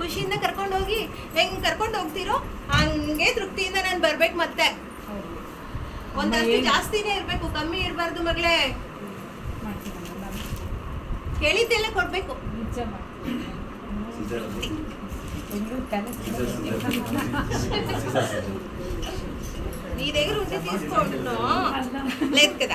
ಖುಷಿಯಿಂದ ಹೋಗಿ ಹೆಂಗ್ ಕರ್ಕೊಂಡು ಹೋಗ್ತಿರೋ ಹಂಗೆ ತೃಪ್ತಿಯಿಂದ ನಾನು ಬರ್ಬೇಕು ಮತ್ತೆ ಒಂದಷ್ಟು ಜಾಸ್ತಿನೇ ಇರ್ಬೇಕು ಕಮ್ಮಿ ಇರಬಾರ್ದು ಮಗಳೇ ಕೇಳಿದ್ದೆಲ್ಲ ಕೊಡ್ಬೇಕು ಇದ್ರೂ ಲೆತ್ ಕದ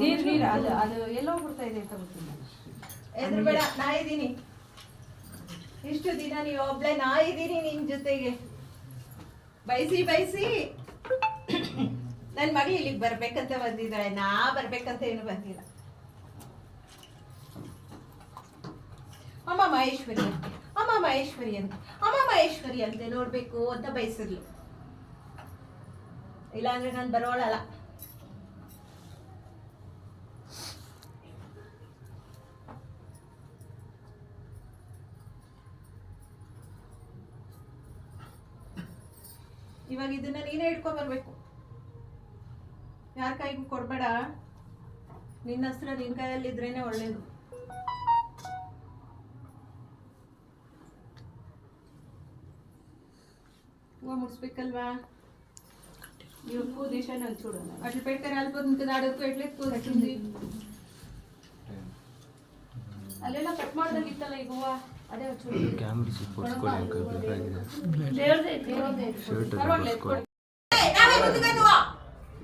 ನೀರ್ ನೀರ ಅದು ಅದು ಎಲ್ಲೋ ಬೇಡ ನಾ ಇದ್ದೀನಿ ಇಷ್ಟು ದಿನ ನೀವ್ ಒಬ್ಳೆ ನಾ ಇದೀನಿ ನಿನ್ ಜೊತೆಗೆ ಬಯಸಿ ಬಯಸಿ ನನ್ ಮಗಳು ಇಲ್ಲಿಗೆ ಬರ್ಬೇಕಂತ ಬಂದಿದ್ದಾಳೆ ನಾ ಬರ್ಬೇಕಂತ ಏನು ಬಂದಿಲ್ಲ ಅಮ್ಮ ಮಹೇಶ್ವರಿ ಅಂತ ಅಮ್ಮ ಮಹೇಶ್ವರಿ ಅಂತ ಅಮ್ಮ ಮಹೇಶ್ವರಿ ಅಂತ ನೋಡ್ಬೇಕು ಅಂತ ಬಯಸಿದ್ಲು ಇಲ್ಲಾಂದ್ರೆ ನಾನ್ ಬರೋಳಲ್ಲ ಇವಾಗ ಇದನ್ನ ನೀನೇ ಇಟ್ಕೊಂಡ್ ಬರ್ಬೇಕು ಯಾರ ಕೈಗೂ ಕೊಡ್ಬೇಡ ನಿನ್ನ ಹಸ್ತ್ರ ನಿನ್ ಕೈಯಲ್ಲಿ ಇದ್ರೇನೆ ಒಳ್ಳೇದು ಹೂವು ಮುಡ್ಸ್ಬೇಕಲ್ವಾ ಅಲ್ಪ ಅಲ್ಲೆಲ್ಲ ಕಟ್ ಮಾಡ್ದಂಗಿತ್ತಲ್ಲ ಈಗ ಅದೇ ಒಚು ಕ್ಯಾಂಪ್ ಸಿಪೋರ್ಟ್ ಕೊಡ್ಕೊಳ್ಬೇಕು ಫ್ರೆಂಡ್ಸ್ ಹೇಳ್ದೆ ತಿರುವುಲೇ ಕೊಡ್ ಏ ನಾನು ಗುದುಕನ್ನುವಾ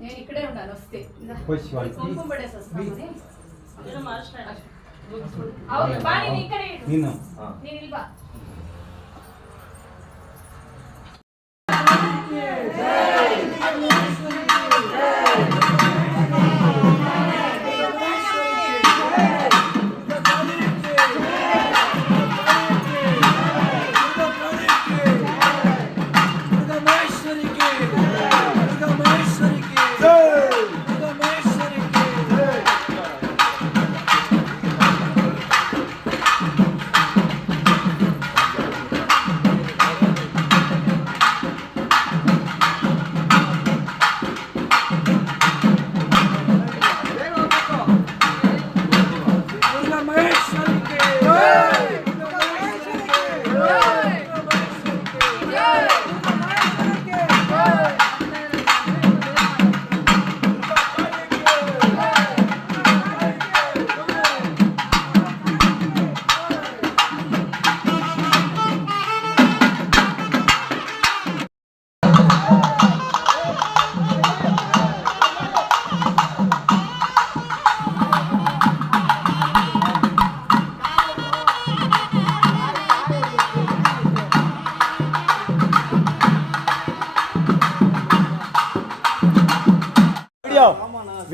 ನಾನು ಇಕ್ಕೆಡೆ ಊನನಸ್ತೇ ಬಾ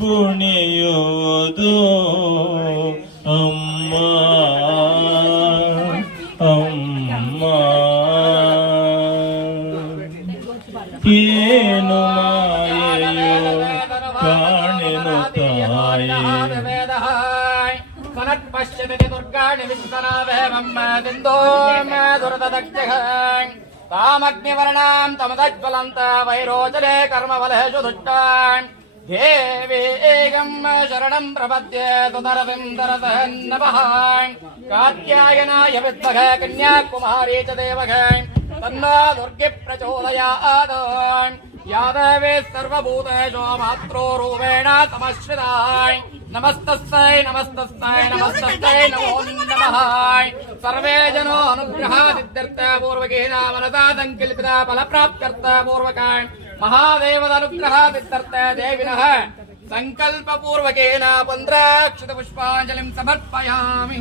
ಪುಣಿಯೋದು ಅಮ್ಮ ಅಮ್ಮ ಏನು ಮಾಯೆಯೋ ಕಾಣೆನು ತಾಯಿ ಪಶ್ಯತಿ ದುರ್ಗಾಣಿ ವಿಶ್ವನಾ ವೇಮ ಮೇ ದಿಂದೋ ಮೇ ದುರದ ದಕ್ಷ ತಾಮಗ್ನಿವರ್ಣಾಂ ತಮದಜ್ವಲಂತ ವೈರೋಚಲೆ ಕರ್ಮವಲಹೇಶು ದುಷ್ಟಾಣ್ ಶರಣ ಕನ್ಯಕುಮೇ ತನ್ನ ದುರ್ಗೆ ಪ್ರಚೋದಯ ಆಗ ಯಾ ದೇವರ್ವೂತ ಮಾತ್ರೋ ಏಮಶ್ರಿ ನಮಸ್ತ ಸೈ ನಮಸ್ತಸ್ತಸ್ ನಮಃ ಸರ್ವೇ ಜನೋ ಅನುಗ್ರಹ ಸಿ ಪೂರ್ವೇನಾ ಕಲ್ಪಿತ ಫಲ ಪ್ರಾಪ್ತರ್ತ महादेवदनुग्रहादित्तर्तयदेविनः सङ्कल्पपूर्वकेन पन्द्राक्षितपुष्पाञ्जलिम् समर्पयामि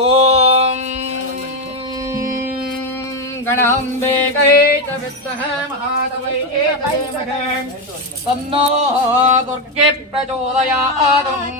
ॐ गणहम्बे कैतवित्तः महादवैः तन्नो दुर्गे प्रचोदयादम्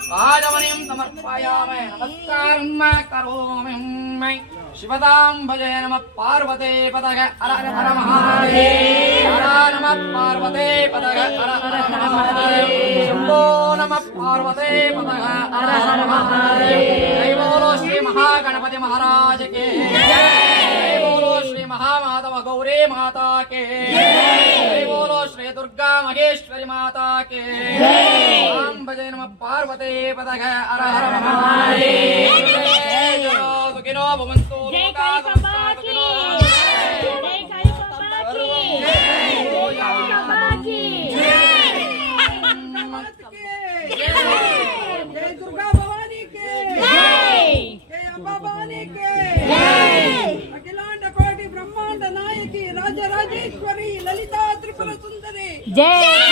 शिवताम भजे नम पार्वते पदक हर हर हर महादे हर नम पार्वते पदक हर हर महादे शंभो नम पार्वते पदक हर हर महादे जय महागणपति महाराज के गौरी माता के बोलो श्री दुर्गा महेश्वरी माता के राम भजे नम पार्वती पद हर Yay!